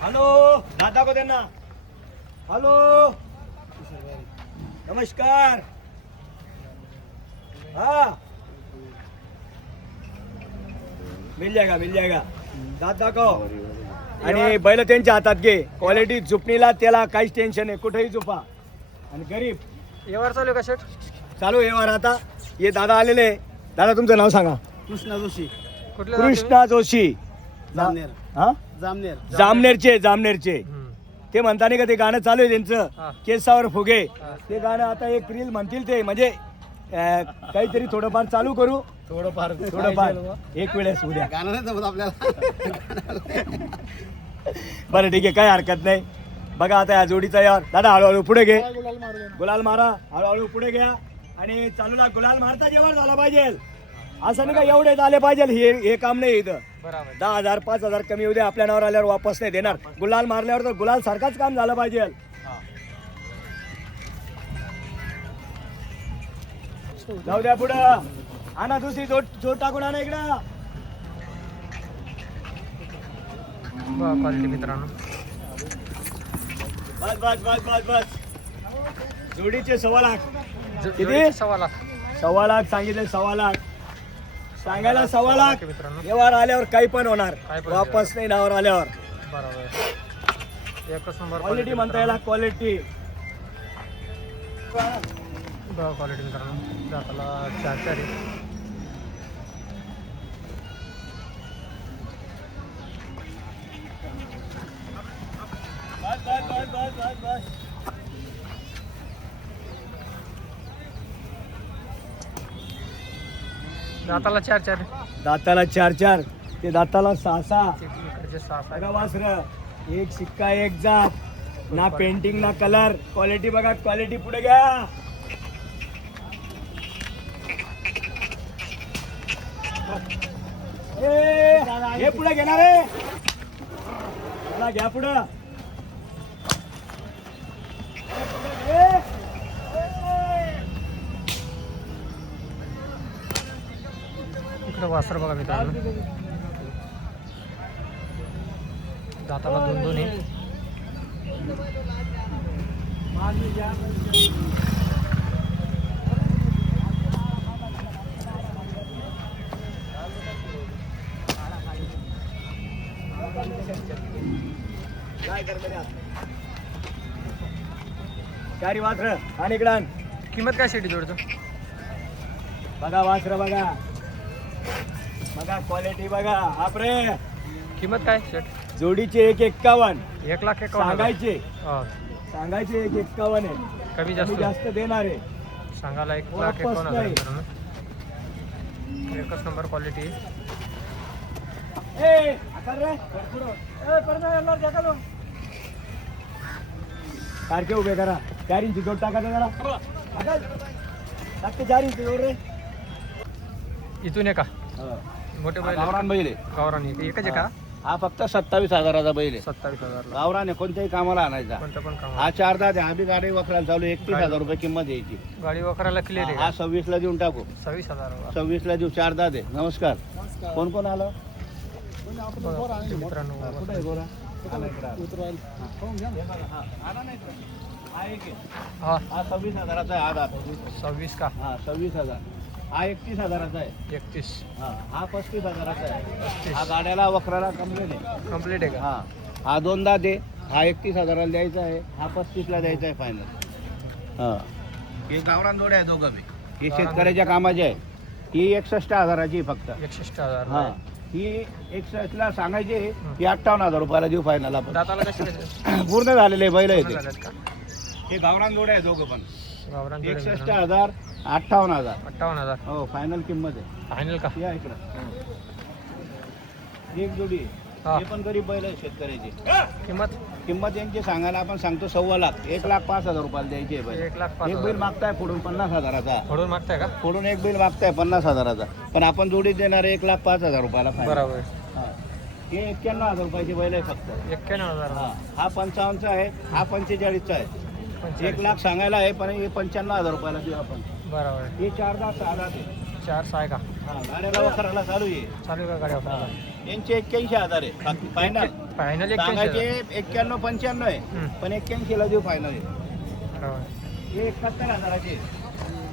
Hello दादा को त्यांना हॅलो नमस्कार हाँ मिल जाएगा दादा को आणि बैल त्यांच्या हातात घे क्वालिटी झुपणीला त्याला काहीच टेन्शन नाही कुठेही झुपा आणि गरीब व्यवहार चालू का शेट चालू व्यवहार आता ये दादा आलेले दादा तुमचं नाव सांगा कृष्णा जोशी कुठल्या कृष्णा जोशी जामनेर हा जामनेर जामनेरचे ते म्हणता नाही का ते गाणं चालू आहे हा. त्यांचं केसावर फुगे हा. ते गाणं आता एक रील म्हणतील ते म्हणजे काहीतरी थोडंफार चालू करू थोडंफार एक वेळेस उद्या गाणं नाही जमत आपल्याला बरं ठीक आहे काही हरकत नाही बघा आता या जोडीचा यार दादा हळूहळू पुढे घे गुलाल मारा हळूहळू पुढे घ्या आणि चालूला गुलाल मारता जेवण झाला पाहिजे असं नाही का एवढे आले पाहिजे हे काम नाही इथं बरोबर 10,000 5,000 कमी उद्या आपल्या नावावर आल्यावर वापस नाही देणार गुलाल मारल्यावर तर गुलाल सारखाच काम झालं पाहिजे जाऊ द्या पुढं आणा दुसरी जोड टाकून आणा इकडं क्वालिटी मित्रांनो बस जोडीचे 1.25 लाख किती? जोडी 1.25 लाख 1.25 लाख सांगितले 1.25 लाख सांगायला 1.25 लाख मित्रांनो व्यवहार आल्यावर काही पण होणार काही पण वापस नाही नावावर आल्यावर बरोबर एकच नंबर क्वालिटी म्हणता येईल क्वालिटी क्वालिटी मित्रांनो दाताला 4 आहे बस दाताला 4 दाताला 4 ते दाताला 6 इकडचे 6 बघा वासर एक शिक्का एक जात ना पेंटिंग ना कलर क्वालिटी बघा क्वालिटी पुढे घ्या हे पुढे घेणार आहे चला घ्या पुढं इकडे वासर बघा मित्रांनो दाताला 2 आहे चारी वासर आणि इकडं किंमत काय शेटी जोडतो बघा वासर बघा क्वालिटी बघा आपरे किंमत काय शेट जोडीचे 1.51 1,51,000 सांगायचे हा. सांगायचे 1.51 आहे कमी कमी जास्त जास्त देणार आहे सांगायला 1,51,000 मित्रांनो एकच नंबर क्वालिटी सारखे उभे करा 4 इंची जोड टाका जरा टाकते 4 इंची जोड रे इथून आहे का मोठे बैल गावरान बैल आहे. गावरान एकच आहे का हा फक्त 27,000चा बैल आहे 27,000 गावरान आहे कोणत्याही कामाला आणायचा कोणतं पण काम हा 4 दात आहे. आम्ही गाडी वखरायला चालू 31,000 रुपये किंमत द्यायची गाडी वखराला क्लिअर आहे हा का 26 ला देऊन टाकू 26,000 26 ला देऊ 4 दात आहे नमस्कार कोण कोण आलं मित्रांनो कुठे आहे गोरा हा हा 26,000चा आहे हा दात 26 का हा 26,000 हा 31,000चा आहे 31 हा 35,000चा आहे हा गाड्याला वखराला कम्प्लीट आहे कम्प्लीट आहे का हा हा 2 दात आहे हा 31,000ला द्यायचा आहे हा 35ला द्यायचा आहे फायनल हा हे गावरान जोडे आहे दोघं बी हे शेतकऱ्याच्या कामाचे आहे ही 61,000ची फक्त 61,000 हा ही 61ला सांगायची ही 58,000 रुपयाला देऊ फायनल आपण दाताला कसे पूर्ण झालेले बैल आहे ते. झालेत का हे गावरान जोडे आहे दोघं पण गावरान 61,000 58,000 58,000 हो फायनल किंमत आहे फायनल का या इकडं एक जोडी आहे. हा. हे पण गरीब बैल आहे शेतकऱ्याचे किंमत किंमत यांची सांगायला आपण सांगतो 1.25 लाख 1,05,000 रुपयाला द्यायची आहे बैल 1,05,000 एक बैल मागताय फोडून 50,000चा फोडून मागताय का फोडून एक बैल मागताय 50,000चा पण आपण जोडीत देणार 1,05,000 रुपयाला final. बरोबर हा. हे 91,000 रुपयाची बैल आहे फक्त 91,000 हा 55चा आहे हा 45चा आहे 1 लाख सांगायला आहे पण हे 95,000 रुपयाला देऊ आपण बरोबर हे 4 दात 6 दात आहे 4 6 का हा गाड्याला वखराला चालू आहे चालू आहे का गाडी वापरायला यांचे 81,000 आहे बाकी फायनल फायनल सांगायचे 91-95 आहे पण 81 ला देऊ फायनल आहे. हे 71,000चे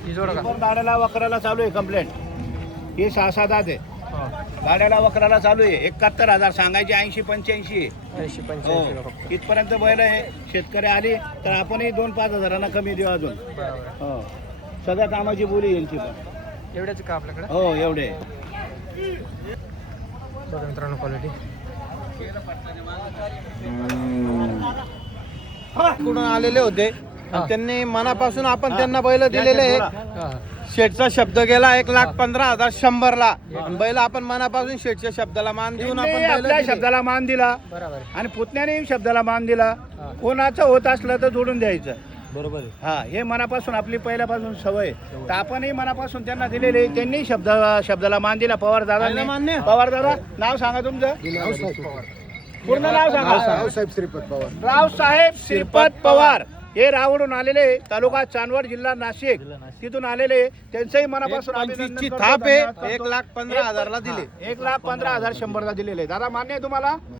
ही जोड का गाड्याला वकराला चालू आहे कंप्लेंट. हे 6-7 आहे हो गाड्याला वकराला चालू आहे. 71,000 सांगायचे 80-85 आहे. 80-85 हो. फक्त. इथपर्यंत बैल आहे. शेतकरी आली तर आपणही 2-5 हजारांना कमी देऊ अजून. बरोबर हो सगळ्या कामाची बोली यांची पण. एवढ्याच का आपल्याकडे हो एवढे बघा मित्रांनो क्वालिटी कुठून आलेले होते हा. आणि त्यांनी मनापासून आपण त्यांना बैल दिलेले आहे. शेठचा शब्द गेला 1,15,000 100ला आणि बैल आपण मनापासून शेठच्या शब्दाला मान देऊन आपण त्यांनी बैल आपल्या दिले. शब्दाला मान दिला बरोबर आहे. आणि पुतण्याने शब्दाला मान दिला. कोणाचं होत असलं तर जोडून द्यायचं. बरोबर आहे. हा हे मनापासून आपली पहिल्यापासून सवय. तर आपणही मनापासून त्यांना दिलेले. त्यांनी शब्दाला मान दिला. पवार पहिलं दादा मान्य. पवार दादा नाव सांगा तुमचं पूर्ण नाव सांगा. रावसाहेब श्रीपत पवार हे रावडून आलेले तालुका चांदवड जिल्हा नाशिक तिथून आलेले. त्यांचंही मनापासून 25ची थाप आहे 1,15,000ला दिले. 1,15,000 100ला दिलेले. दादा मान्य आहे तुम्हाला.